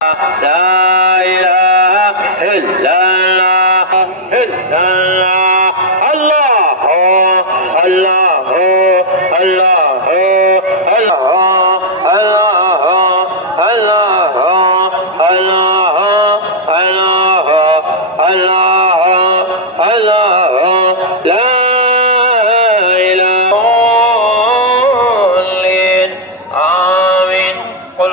لا إله إلا الله إلا الله الله الله الله الله الله الله الله الله الله الله لا إله إلا الله آمين قل